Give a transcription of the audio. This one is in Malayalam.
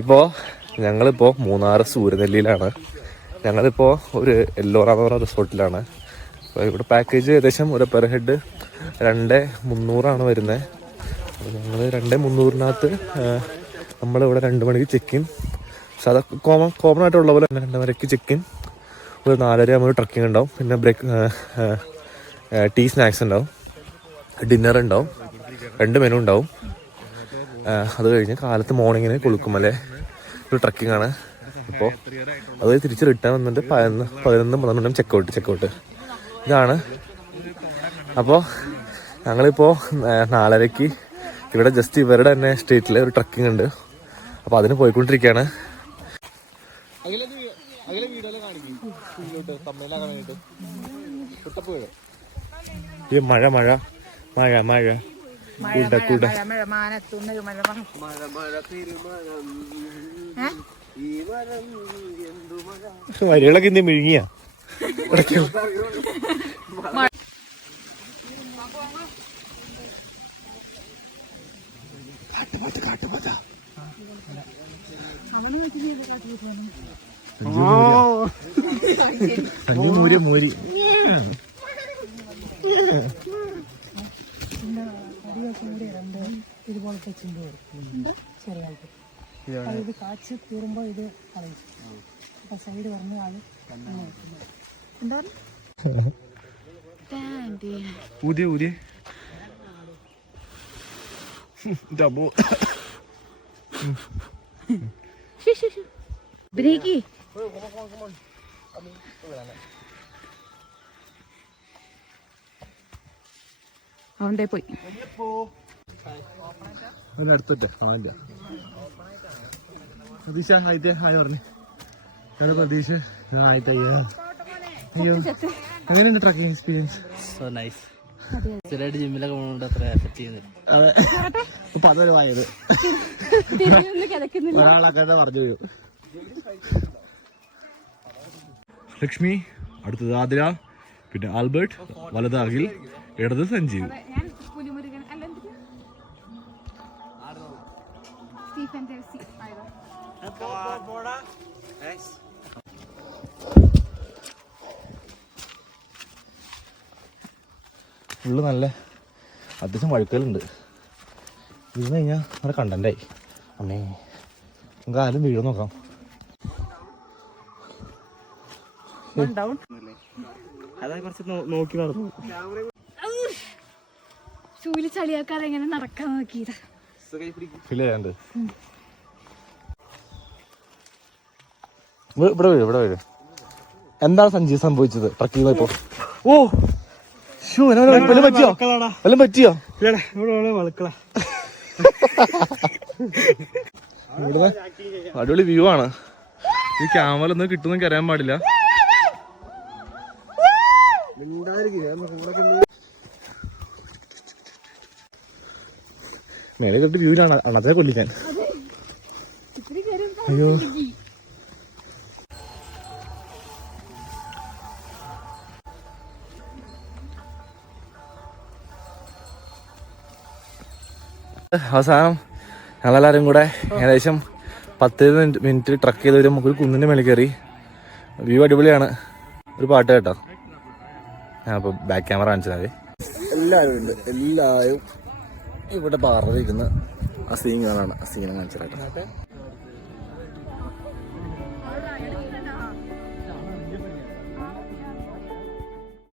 ഇപ്പോൾ ഞങ്ങളിപ്പോൾ മൂന്നാർ സൂര്യനെല്ലിയിലാണ്. ഞങ്ങളിപ്പോൾ ഒരു എല്ലോറ എന്ന് പറഞ്ഞ റിസോർട്ടിലാണ്. അപ്പോൾ ഇവിടെ പാക്കേജ് ഏകദേശം ഒരു പെർ ഹെഡ് 2300 വരുന്നത്. അപ്പോൾ ഞങ്ങൾ 2300-നകത്ത് നമ്മളിവിടെ 2 മണിക്ക് ചെക്ക് ഇൻ. പക്ഷെ അത് കോമൺ ആയിട്ടുള്ള പോലെ 2 മണിക്ക് ചെക്ക് ഇൻ, ഒരു 4:30 ആകുമ്പോൾ ട്രക്കിംഗ് ഉണ്ടാവും. പിന്നെ ടീ സ്നാക്സ് ഉണ്ടാവും, ഡിന്നർ ഉണ്ടാവും, 2 മെനു ഉണ്ടാവും. അത് കഴിഞ്ഞ് കാലത്ത് മോർണിംഗിന് കുളുക്കുമല ഒരു ട്രക്കിംഗ് ആണ്. ഇപ്പോൾ അത് തിരിച്ച് റിട്ടേൺ വന്നിട്ട് 11-12 ചെക്കൗട്ട് ഇതാണ്. അപ്പോൾ ഞങ്ങളിപ്പോൾ 4:30 ഇവിടെ ജസ്റ്റ് ഇവരുടെ തന്നെ സ്ട്രീറ്റിൽ ഒരു ട്രക്കിംഗ് ഉണ്ട്. അപ്പോൾ അതിന് പോയിക്കൊണ്ടിരിക്കുകയാണ്. ഈ മഴ വരികളൊക്കെ എന്ത് മിഴുങ്ങിയ മൂരി ഇതുപോലത്തെ ചിന്ത ചെറുതായിട്ട് ഇത് കാച്ച് തീരുമ്പോ ഇത് കളയും. അപ്പൊ സൈഡ് പറഞ്ഞ ആള് എന്താണ് ഊതി ബ്രേക്ക് അവന്റെ പോയി അടുത്തോട്ടെ കാണാനില്ല. പ്രതീക്ഷ ആയിട്ടേ ഹായ് പറഞ്ഞു. പ്രതീക്ഷ ആയിട്ടയ്യോ അയ്യോ എങ്ങനെയുണ്ട് ട്രക്കിംഗ് എക്സ്പീരിയൻസ്? So nice. സ്ഥിരമായിട്ട് ജിമ്മിലൊക്കെ പോകുന്നുണ്ട്, അത്ര എഫക്ട് ചെയ്യുന്നില്ല. അതെ, അപ്പൊ അതൊരു വായത് ഒരാളൊക്കെ പറഞ്ഞു വരും. ലക്ഷ്മി, അടുത്തത് ആതിര, പിന്നെ ആൽബർട്ട്, വലത് അഖിൽ, ഇടത് സഞ്ജീവ്. ഫുള്ള് നല്ല അത്യാവശ്യം വഴുക്കലുണ്ട്. ഇരുന്ന് കഴിഞ്ഞാൽ നല്ല കണ്ടന്റായി. അമ്മേ നമുക്ക് ആരും വീട് നോക്കാം. നോക്കി നടന്നു ചളിയാക്കാതെ എങ്ങനെ നടക്കാൻ നോക്കിയത് ഫീൽ ചെയ്യാണ്ട്. ഇവിടെ വീഴും. എന്താണ് സഞ്ജീവ് സംഭവിച്ചത് ട്രക്കിംഗ് പോയപ്പോ? ഓ വല്ലതും പറ്റിയോ? ഇവിടുന്ന് അടിപൊളി വ്യൂ ആണ്. ഈ ക്യാമറ ഒന്നും കിട്ടുമെന്ന് അറിയാൻ പാടില്ല. മേലെ കെട്ടി വ്യൂവിലാണ് അണത്തെ കൊല്ലിക്കാൻ. അയ്യോ അവസാനം ഞങ്ങളെല്ലാവരും കൂടെ ഏകദേശം 10 മിനിറ്റ് ട്രക്ക് ചെയ്ത് വരും. നമുക്കൊരു കുന്നിൻ്റെ മേളിൽ കയറി. വ്യൂ അടിപൊളിയാണ്. ഒരു പാട്ട് കേട്ടോ. ഞാൻ അപ്പോൾ ബാക്ക് ക്യാമറ കാണിച്ചാൽ എല്ലാവരും ഇവിടെ പാറയിരുന്ന് ആ സീൻ കാണാണ്. ആ സീനെ കാണിച്ചാൽ കേട്ടോ.